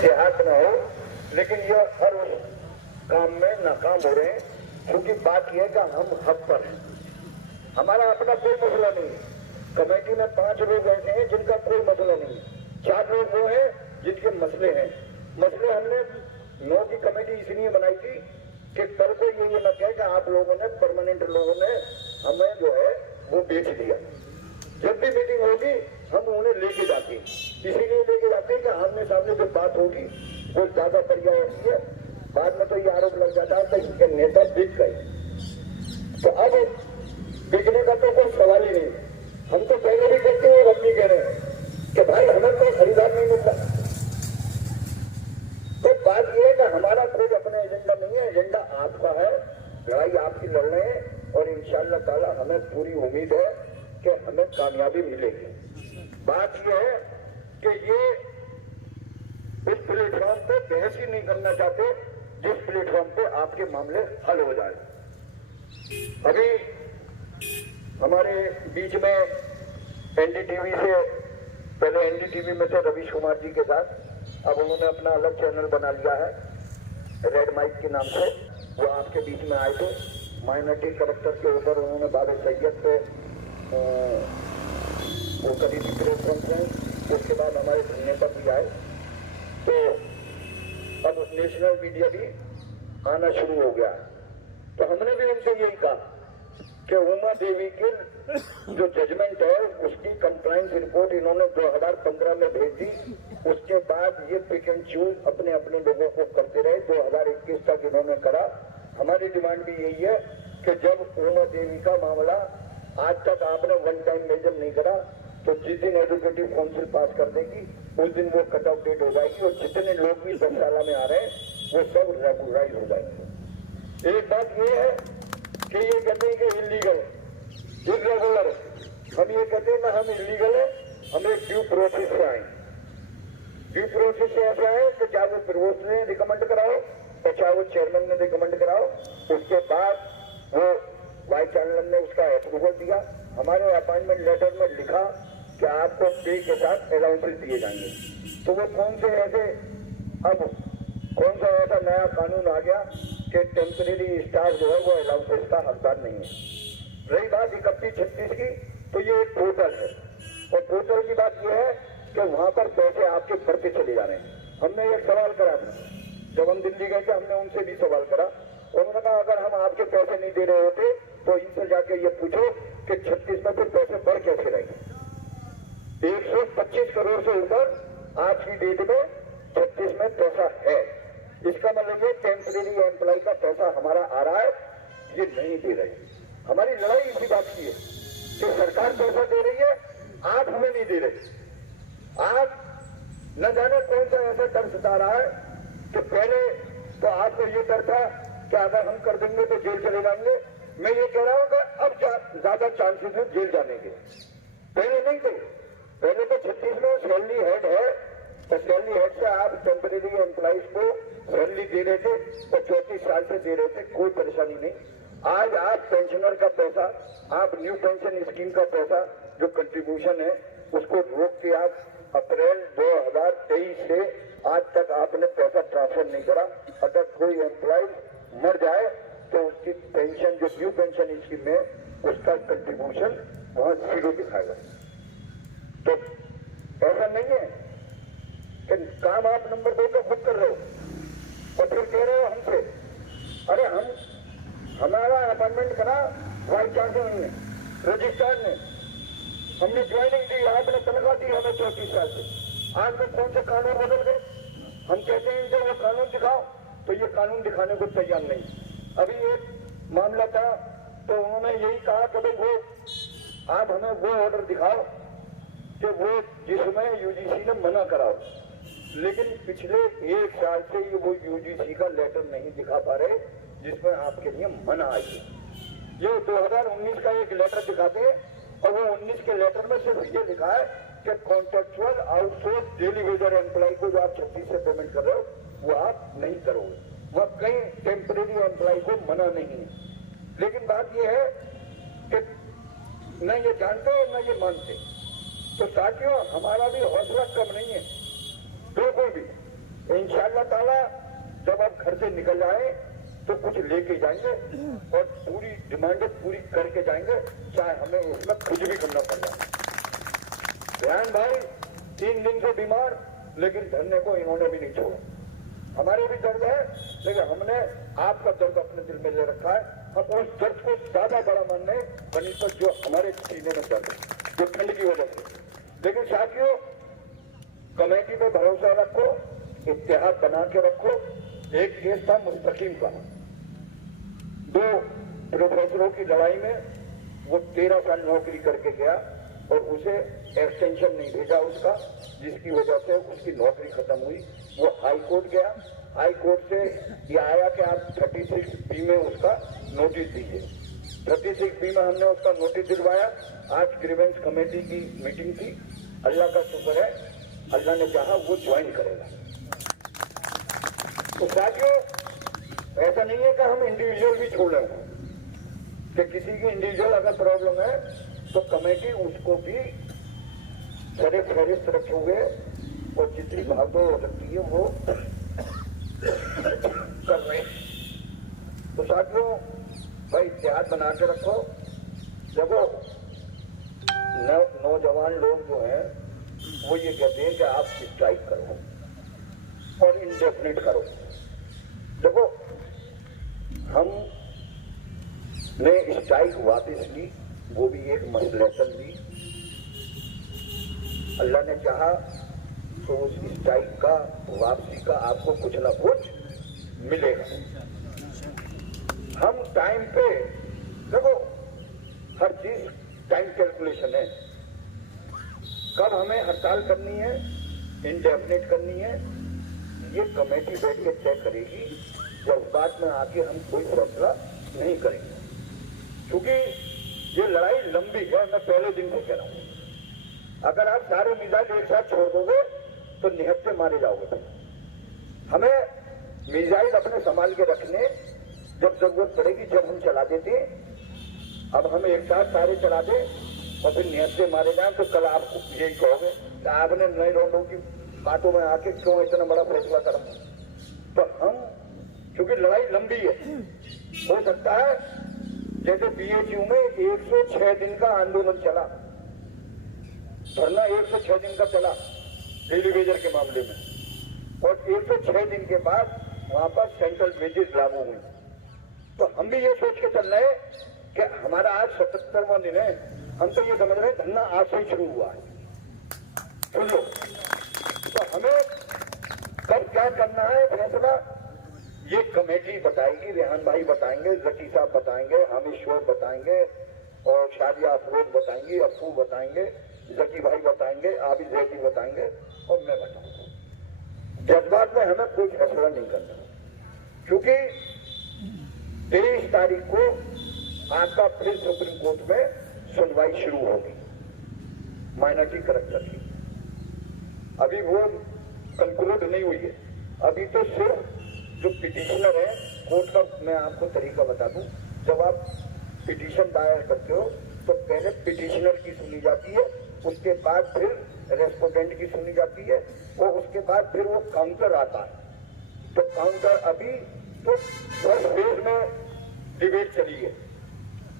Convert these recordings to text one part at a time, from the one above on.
देहात न हो, लेकिन ये हर उस काम में नाकाम हो रहे हैं, क्योंकि बात यह कि हम हक पर हैं। हमारा अपना कोई मसला नहीं है। कमेटी में 5 लोग ऐसे हैं जिनका कोई मसला नहीं है, 4 लोग वो हैं जिनके मसले हैं। मसले हमने 9 की कमेटी इसलिए बनाई थी कि कल को ये न कहे कि आप लोगों ने, परमानेंट लोगों ने हमें जो है वो बेच दिया। जब भी मीटिंग होगी हम उन्हें लेके जाते हैं, इसीलिए लेके जाते हैं कि आमने सामने जो बात होगी वो ज्यादा बढ़िया होती है। बाद में तो ये आरोप लग जाता है कि इनके नेता बिक गए। तो अब बिकने का तो कोई सवाल ही नहीं। हम तो पहले भी कहते हैं और अब भी कह रहे हैं कि भाई हमें कोई खरीदार नहीं मिलता। तो बात यह है कि हमारा कोई अपना एजेंडा नहीं है, एजेंडा आपका है, लड़ाई आपकी लड़ रहे हैं और इंशाअल्लाह ताला हमें पूरी उम्मीद है कि हमें कामयाबी मिलेगी। बात यह है कि ये उस प्लेटफॉर्म पे बहस ही नहीं करना चाहते जिस प्लेटफॉर्म पे आपके मामले हल हो जाए। अभी हमारे बीच में एनडीटीवी से, पहले एनडीटीवी में थे रवीश कुमार जी के साथ, अब उन्होंने अपना अलग चैनल बना लिया है रेड माइक के नाम से। वो आपके बीच में आए थे, माइनॉरिटी करेक्टर के ऊपर उन्होंने बाबा सैयद पे वो करी थी प्रेस कॉन्फ्रेंस। उसके बाद हमारे धरने पर भी आए। तो अब नेशनल मीडिया भी आना शुरू हो गया। तो हमने भी उनसे यही कहा कि उमा देवी की जो जजमेंट है उसकी कंप्लाइंस रिपोर्ट इन्होंने 2015 में भेज दी। उसके बाद ये पिक एंड चूज अपने अपने लोगों को करते रहे। 2021 तक इन्होंने करा। हमारी डिमांड भी यही है कि जब उमा देवी का मामला आज तक आपने वन टाइम मेजर नहीं करा, तो जिस दिन एजुकेटिव काउंसिल पास कर देगी उस दिन वो कट ऑफ डेट हो जाएगी और जितने लोग भी 10 साल में आ रहे हैं वो सब रेगुलराइज हो जाएंगे। एक बात ये है कि ये कहते हैं कि इलीगल, इरेगुलर, हम ये कहते हैं ना हम इलीगल है, हम एक ड्यू प्रोसेस से आए। ड्यू प्रोसेस से ऐसा है कि चाहे वो प्रोवोस्ट ने रिकमेंड कराओ और चाहे वो चेयरमैन ने रिकमेंड कराओ, उसके बाद वो वाइस चांसलर ने उसका अप्रूवल दिया। हमारे अपॉइंटमेंट लेटर में लिखा कि आपको पे के साथ अलाउंसेस दिए जाएंगे। तो वो कौन से ऐसे, अब कौन सा ऐसा नया कानून आ गया कि टेम्परेरी स्टाफ जो है वो अलाउंसेस का हकदार नहीं है। रही बात 31-36 की, तो ये एक पोर्टल है और पोर्टल की बात यह है कि वहां पर पैसे आपके घर पे चले जा रहे हैं। हमने एक सवाल करा था, जब हम दिल्ली गए थे हमने उनसे भी सवाल करा। उन्होंने कहा अगर हम आपके पैसे नहीं दे रहे होते तो इनसे जाके ये पूछो कि 36 में फिर पैसे बढ़ कैसे रहेंगे। 125 करोड़ से ऊपर आज की डेट में 36 में पैसा है। इसका मतलब ये टेम्परेरी एम्प्लॉय का पैसा हमारा आ रहा है, ये नहीं दे रही। हमारी लड़ाई इसी बात की है कि सरकार पैसा दे रही है, आप हमें नहीं दे रहे। आप न जाने कौन सा ऐसा डर सता रहा है कि पहले तो आपको ये डर था कि अगर हम कर देंगे तो जेल चले जाएंगे। मैं ये कह रहा हूं कि अब ज्यादा चांसेस है जेल जाने के, पहले नहीं थे। पहले तो 36 में सैलरी हेड है, तो सैलरी हेड से आप टेम्परेरी एम्प्लॉइज को सैलरी दे रहे थे और 34 साल से दे रहे थे, कोई परेशानी नहीं। आज आप पेंशनर का पैसा, आप न्यू पेंशन स्कीम का पैसा जो कंट्रीब्यूशन है उसको रोक के आप अप्रैल 2023 से आज तक आपने पैसा ट्रांसफर नहीं करा। अगर कोई एम्प्लॉय मर जाए तो उसकी पेंशन जो न्यू पेंशन स्कीम है उसका कंट्रीब्यूशन वहां 0 दिखाएगा। तो ऐसा नहीं है कि काम आप नंबर 2 का खुद कर रहे हो और फिर कह रहे हो हमसे, अरे हमारा अपॉइंटमेंट करा वाइस चांसलर ने, रजिस्ट्रार ने, हमने ज्वाइनिंग दी, आपने तनख्वाह दी हमें 34 साल से। आज में कौन से कानून बदल गए? हम कहते हैं इनसे वो कानून दिखाओ, तो ये कानून दिखाने को तैयार नहीं। अभी एक मामला था तो उन्होंने यही कहा कि भाई वो आप हमें वो ऑर्डर दिखाओ कि वो जिसमें यूजीसी ने मना कराओ। लेकिन पिछले 1 साल से ये वो यूजीसी का लेटर नहीं दिखा पा रहे जिसमें आपके लिए मना आई है। ये 2019 का एक लेटर दिखाते हैं और वो 19 के लेटर में सिर्फ ये लिखा है कि contractual outsource daily wager employ को जो आप 36 से पेमेंट कर रहे हो वो आप नहीं करोगे। वह कहीं टेम्परेरी एम्प्लॉय को मना नहीं है। लेकिन बात यह है कि न ये जानते और न ये मानते। तो साथियों, हमारा भी हौसला कम नहीं है, बिल्कुल भी। इंशाअल्लाह ताला जब आप घर से निकल आए तो कुछ लेके जाएंगे और पूरी डिमांडें पूरी करके जाएंगे, चाहे हमें उसमें कुछ भी करना पड़ जाए। रेहान भाई 3 दिन से बीमार, लेकिन धरने को इन्होंने भी नहीं छोड़ा। हमारे भी दर्द है, लेकिन हमने आपका दर्द अपने दिल में ले रखा है। हम उस दर्द को ज्यादा बड़ा मानने बनी तो जो हमारे सीने में दर्द है, जो ठंड की वजह से। लेकिन साथियों, कमेटी पे भरोसा रखो, इत्तेहाद बना के रखो। एक केस था मुस्तकीम का, 2 प्रोफेसरों की लड़ाई में वो 13 साल नौकरी करके गया और उसे एक्सटेंशन नहीं भेजा उसका, जिसकी वजह से उसकी नौकरी खत्म हुई। वो हाई कोर्ट गया, हाई कोर्ट से ये आया कि आप 36B में उसका नोटिस दीजिए। 36B में हमने उसका नोटिस दिलवाया। आज ग्रीवेंस कमेटी की मीटिंग थी, अल्लाह का शुक्र है, अल्लाह ने चाहा वो ज्वाइन करेगा। तो साथियों, ऐसा नहीं है कि हम इंडिविजुअल भी छोड़ रहे हैं, कि किसी की इंडिविजुअल अगर प्रॉब्लम है तो कमेटी उसको भी सरे फहरिस्त रखे हुए और जितनी भागदौड़ हो सकती है वो कर रहे हैं। तो साथियों भाई, इत्तेहाद बना के रखो। देखो, नौजवान लोग जो हैं वो ये कहते हैं कि आप स्ट्राइक करो और इंडेफिनिट करो। देखो, हमने स्ट्राइक वापस ली, वो भी एक मसलहतन ली। अल्लाह ने चाहा तो उस स्ट्राइक का, वापसी का आपको कुछ ना कुछ मिलेगा। हम टाइम पे, देखो हर चीज टाइम कैलकुलेशन है। कब हमें हड़ताल करनी है, इंडेफिनिट करनी है, ये कमेटी बैठ के तय करेगी। जब बात में आके हम कोई फैसला नहीं करेंगे, क्योंकि ये लड़ाई लंबी है। मैं पहले दिन से कह रहा हूं, अगर आप सारे मिसाइल एक साथ छोड़ दोगे तो निहत्थे मारे जाओगे। हमें मिसाइल अपने संभाल के रखने, जब जरूरत पड़ेगी जब हम चला देते। अब हम एक साथ सारे चला दें और फिर निहत्थे मारे जाए तो कल आप यही कहोगे कि आपने नए लोगों की बातों में आके क्यों इतना बड़ा फैसला करा। तो हम, क्योंकि लड़ाई लंबी है, हो सकता है जैसे BHU में 106 दिन का आंदोलन चला, धरना 106 दिन का चला डेली वेजर के मामले में, और 106 दिन के बाद वहां पर सेंट्रल वेजेस लागू हुई। तो हम भी ये सोच के चल रहे हैं कि हमारा आज 77वां दिन है, हम तो ये समझ रहे हैं धरना आज से ही शुरू हुआ है। सुन लो, तो हमें कब क्या करना है फैसला ये कमेटी बताएगी, रेहान भाई बताएंगे, जकी साहब बताएंगे, हामिश्वर बताएंगे, और शादिया अफरोज बताएंगी, अफू बताएंगे, जकी भाई बताएंगे, आबिद जैदी बताएंगे, और मैं बताऊंगा। जज्बात में हमें कोई फैसला नहीं करना, क्योंकि 23 तारीख को आपका फिर सुप्रीम कोर्ट में सुनवाई शुरू होगी माइनॉरिटी करप्शन की। अभी वो कंक्लूड नहीं हुई है। अभी तो सिर्फ जो पिटिशनर है, कोर्ट का मैं आपको तरीका बता दूं, जब आप पिटिशन दायर करते हो तो पहले पिटिशनर की सुनी जाती है, उसके बाद फिर रेस्पोंडेंट की सुनी जाती है, और उसके बाद फिर वो काउंटर आता है। तो काउंटर अभी तो फर्स्ट फेज में डिबेट चली है,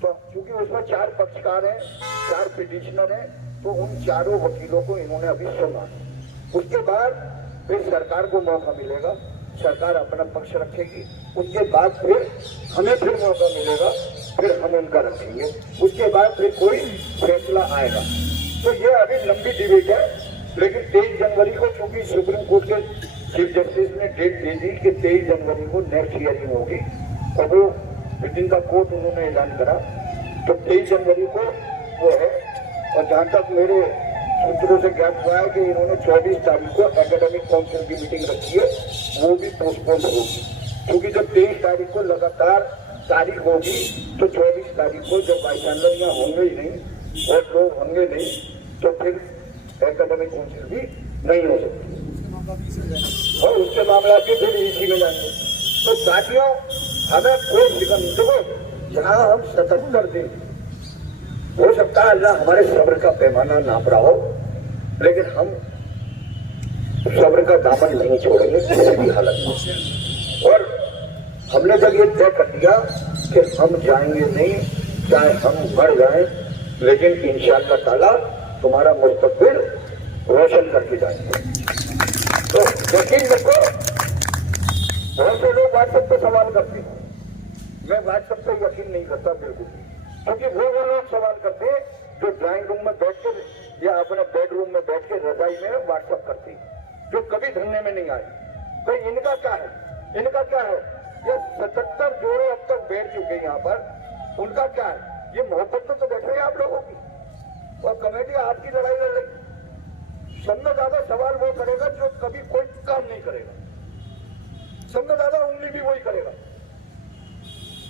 तो क्योंकि उसमें 4 पक्षकार हैं, 4 पिटिशनर हैं, तो उन चारों वकीलों को इन्होंने अभी सुना। उसके बाद फिर सरकार को मौका मिलेगा, सरकार अपना पक्ष रखेगी, उसके बाद फिर हमें फिर मौका मिलेगा, फिर हम उनका रखेंगे, उसके बाद फिर कोई फैसला आएगा। तो ये अभी लंबी डिबेट है, लेकिन 23 जनवरी को चूंकि सुप्रीम कोर्ट के चीफ जस्टिस ने डेट दे दी कि 23 जनवरी को नेक्स्ट हियरिंग होगी, और वो विद इन द कोर्ट उन्होंने ऐलान करा, तो 23 जनवरी को वो है। और जहां तक मेरे सूत्रों से ज्ञात हुआ है कि इन्होंने 24 तारीख को एकेडमिक काउंसिल की मीटिंग रखी है, वो भी पोस्टपोन होगी, क्योंकि जब 23 तारीख को लगातार तारीख होगी तो 24 तारीख को जब वाइस चांसलर यहाँ होंगे ही नहीं और लोग होंगे नहीं, तो फिर एकेडमिक काउंसिल भी नहीं हो सकती और उसके मामला के फिर इसी में जाएंगे। तो साथियों, हमें कोई फिक्र नहीं। देखो, जहाँ हम 77 दिन, हो सकता है अल्लाह हमारे सब्र का पैमाना नाप रहा हो, लेकिन हम सब्र का दामन नहीं छोड़ेंगे किसी भी हालत में। और हमने जब ये तय कर दिया कि हम जाएंगे नहीं, चाहे हम मर जाएं, लेकिन इंशाअल्लाह ताला तुम्हारा मुस्तकबिल रोशन करके जाएंगे। तो यकीन रखो, बहुत से लोग व्हाट्सएप पे सवाल करते हैं, मैं व्हाट्सएप पे यकीन नहीं करता बिल्कुल, क्योंकि वो लोग सवाल करते हैं जो ड्राइंग रूम में बैठकर या अपने बेडरूम में बैठ के रजाई में व्हाट्सएप करते हैं, जो कभी धरने में नहीं आए। तो इनका क्या है, इनका क्या है, ये 77 जोड़े अब तक बैठ चुके हैं यहाँ पर, उनका क्या है, ये मोहब्बत में तो बैठे हैं आप लोगों की, और कमेटी आपकी लड़ाई लड़ रही। सबसे ज्यादा सवाल वो करेगा जो कभी कोई काम नहीं करेगा, सबसे ज्यादा उंगली भी वही करेगा।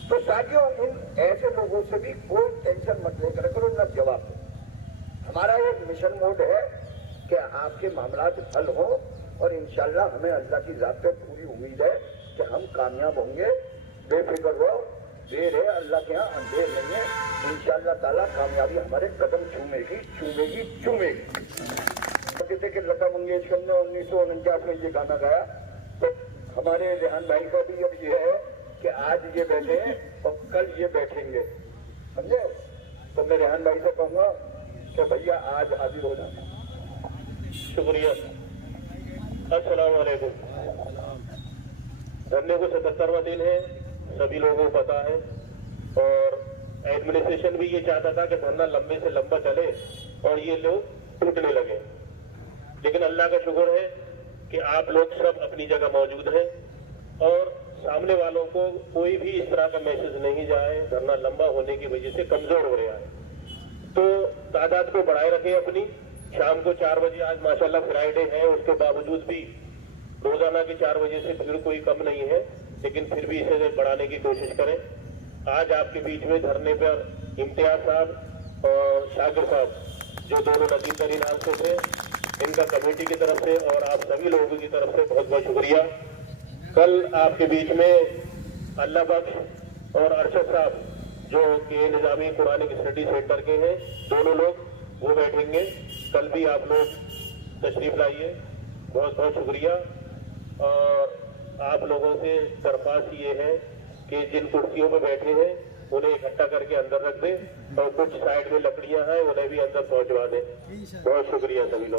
तो साथियों, इन ऐसे लोगों से भी कोई टेंशन मत लेकर करो, न जवाब दो। हमारा एक मिशन मोड है कि आपके मामला हल हो, और इंशाल्लाह हमें अल्लाह की जात पे पूरी उम्मीद है कि हम कामयाब होंगे। बेफिक्र रहो, देर है, अल्लाह के यहाँ अंधेर नहीं है। इंशाअल्लाह ताला कामयाबी हमारे कदम चूमेगी चूमेगी चूमेगी। कहते कि लता मंगेशकर ने 1949 में ये गाना गाया, तो हमारे रेहान भाई का भी अब ये है कि आज ये बैठे हैं और कल ये बैठेंगे, समझे। तो मैं रेहान भाई से कहूँगा कि भैया आज हाजिर हो जाना। शुक्रिया। अस्सलाम वालेकुम। धरने को 77वां दिन है, सभी लोगों को पता है, और एडमिनिस्ट्रेशन भी ये चाहता था कि धरना लंबे से लंबा चले और ये लोग टूटने लगे, लेकिन अल्लाह का शुक्र है कि आप लोग सब अपनी जगह मौजूद हैं और सामने वालों को कोई भी इस तरह का मैसेज नहीं जाए धरना लंबा होने की वजह से कमजोर हो रहा है। तो तादाद को बढ़ाए रखें अपनी। शाम को 4 बजे, आज माशाल्लाह फ्राइडे है, उसके बावजूद भी रोजाना के 4 बजे से भीड़ कोई कम नहीं है, लेकिन फिर भी इसे बढ़ाने की कोशिश करें। आज आपके बीच में धरने पर इम्तियाज साहब और शाकिर साहब, जो दोनों नजीर तरीन नाम से थे, इनका कमेटी की तरफ से और आप सभी लोगों की तरफ से बहुत बहुत शुक्रिया। कल आपके बीच में अल्लाह बख्श और अरशद साहब, जो के निजामी कुरानिक स्टडी सेंटर के हैं, दोनों लोग वो बैठेंगे। कल भी आप लोग तशरीफ लाइए, बहुत बहुत शुक्रिया। और आप लोगों से दरख्वास्त ये है कि जिन कुर्सियों पर बैठे हैं उन्हें इकट्ठा करके अंदर रख दें, और कुछ साइड में लकड़ियां हैं उन्हें भी अंदर पहुंचवा दें। बहुत शुक्रिया सभी लोग।